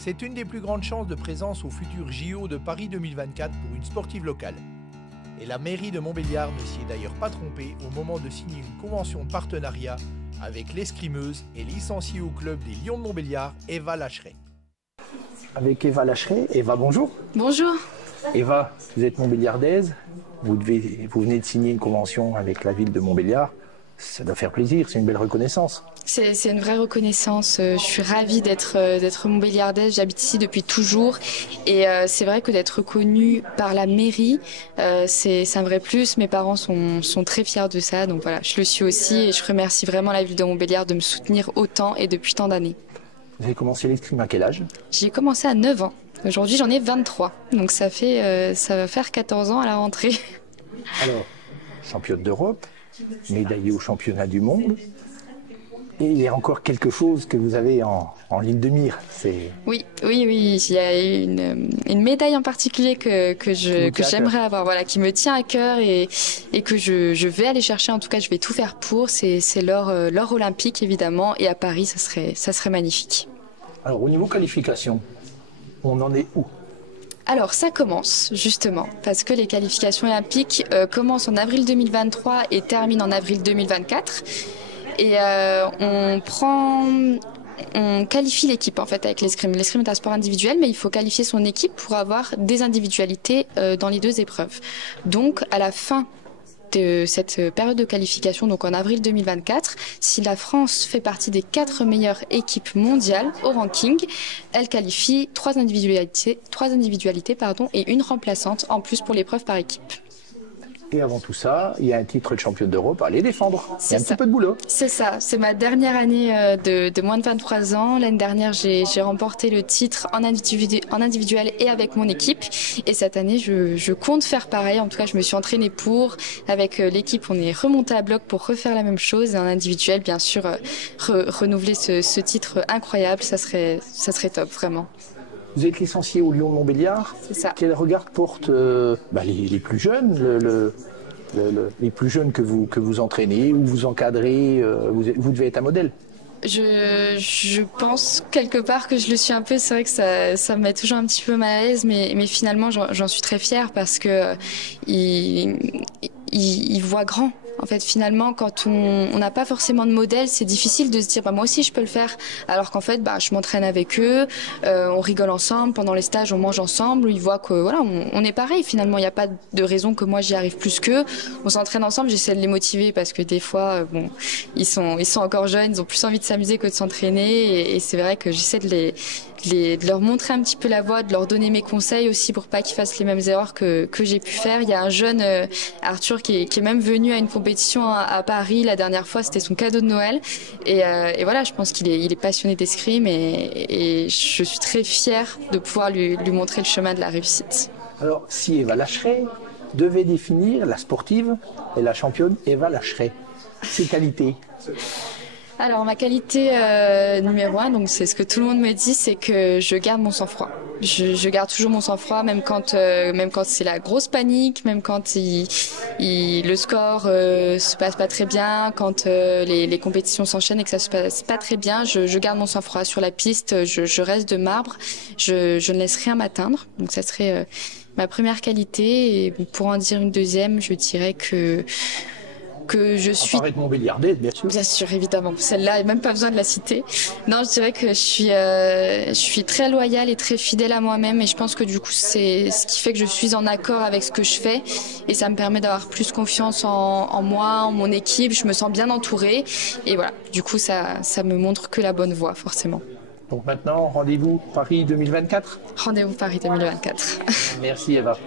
C'est une des plus grandes chances de présence au futur JO de Paris 2024 pour une sportive locale. Et la mairie de Montbéliard ne s'y est d'ailleurs pas trompée au moment de signer une convention de partenariat avec l'escrimeuse et licenciée au club des Lions de Montbéliard, Eva Lacheret. Avec Eva Lacheret. Eva, bonjour. Bonjour. Eva, vous êtes montbéliardaise, vous venez de signer une convention avec la ville de Montbéliard. Ça doit faire plaisir, c'est une belle reconnaissance. C'est une vraie reconnaissance. Je suis ravie d'être montbéliardaise. J'habite ici depuis toujours. Et c'est vrai que d'être reconnue par la mairie, c'est un vrai plus. Mes parents sont très fiers de ça. Donc voilà, je le suis aussi. Et je remercie vraiment la ville de Montbéliard de me soutenir autant et depuis tant d'années. Vous avez commencé l'escrime à quel âge? J'ai commencé à 9 ans. Aujourd'hui, j'en ai 23. Donc ça va faire 14 ans à la rentrée. Alors, championne d'Europe, médaillée au championnat du monde. Et il y a encore quelque chose que vous avez en ligne de mire. Oui. Il y a une médaille en particulier que j'aimerais avoir, voilà, qui me tient à cœur et que je vais aller chercher. En tout cas, je vais tout faire pour. C'est l'or olympique, évidemment. Et à Paris, ça serait magnifique. Alors, au niveau qualification, on en est où? Alors ça commence justement parce que les qualifications olympiques commencent en avril 2023 et terminent en avril 2024 et on qualifie l'équipe en fait avec l'escrime. L'escrime est un sport individuel mais il faut qualifier son équipe pour avoir des individualités dans les deux épreuves. Donc à la fin de cette période de qualification, donc en avril 2024, si la France fait partie des 4 meilleures équipes mondiales au ranking, elle qualifie 3 individualités et une remplaçante en plus pour l'épreuve par équipe. Et avant tout ça, il y a un titre de championne d'Europe à aller défendre. Il y a un petit peu de boulot. C'est ça. C'est ma dernière année de moins de 23 ans. L'année dernière, j'ai remporté le titre en individuel et avec mon équipe. Et cette année, je compte faire pareil. En tout cas, je me suis entraînée pour. Avec l'équipe, on est remonté à bloc pour refaire la même chose. Et en individuel, bien sûr, renouveler ce titre incroyable, ça serait top, vraiment. Vous êtes licencié au Lions de Montbéliard. C'est ça. Quel regard portent les plus jeunes, les plus jeunes que vous entraînez ou vous encadrez, vous devez être un modèle. Je pense quelque part que je le suis un peu. C'est vrai que ça me met toujours un petit peu mal à l'aise, mais finalement j'en suis très fière parce que il voit grand. En fait, finalement, quand on n'a pas forcément de modèle, c'est difficile de se dire moi aussi je peux le faire. Alors qu'en fait, je m'entraîne avec eux, on rigole ensemble pendant les stages, on mange ensemble. Ils voient que voilà, on est pareil. Finalement, il n'y a pas de raison que moi j'y arrive plus qu'eux. On s'entraîne ensemble. J'essaie de les motiver parce que des fois, ils sont encore jeunes, ils ont plus envie de s'amuser que de s'entraîner. Et c'est vrai que j'essaie de leur montrer un petit peu la voie, de leur donner mes conseils aussi pour pas qu'ils fassent les mêmes erreurs que j'ai pu faire. Il y a un jeune Arthur qui est même venu à une compétition à Paris la dernière fois, c'était son cadeau de Noël et voilà, je pense qu'il est passionné d'escrime et je suis très fière de pouvoir lui montrer le chemin de la réussite. Alors si Eva Lacheret devait définir la sportive et la championne Eva Lacheret, ses qualités? Alors ma qualité numéro 1, donc c'est ce que tout le monde me dit, c'est que je garde mon sang-froid. Je garde toujours mon sang-froid, même quand c'est la grosse panique, même quand le score se passe pas très bien, quand les compétitions s'enchaînent et que ça se passe pas très bien, je garde mon sang-froid sur la piste. Je reste de marbre, je ne laisse rien m'atteindre. Donc ça serait ma première qualité. Et pour en dire une deuxième, je dirais que je suis... Apparaître Montbéliardaise, bien sûr. Bien sûr, évidemment. Celle-là, même pas besoin de la citer. Non, je dirais que je suis très loyale et très fidèle à moi-même et je pense que du coup, c'est ce qui fait que je suis en accord avec ce que je fais et ça me permet d'avoir plus confiance en moi, en mon équipe. Je me sens bien entourée et voilà. Du coup, ça me montre que la bonne voie, forcément. Donc maintenant, rendez-vous Paris 2024. Rendez-vous Paris 2024. Merci Eva.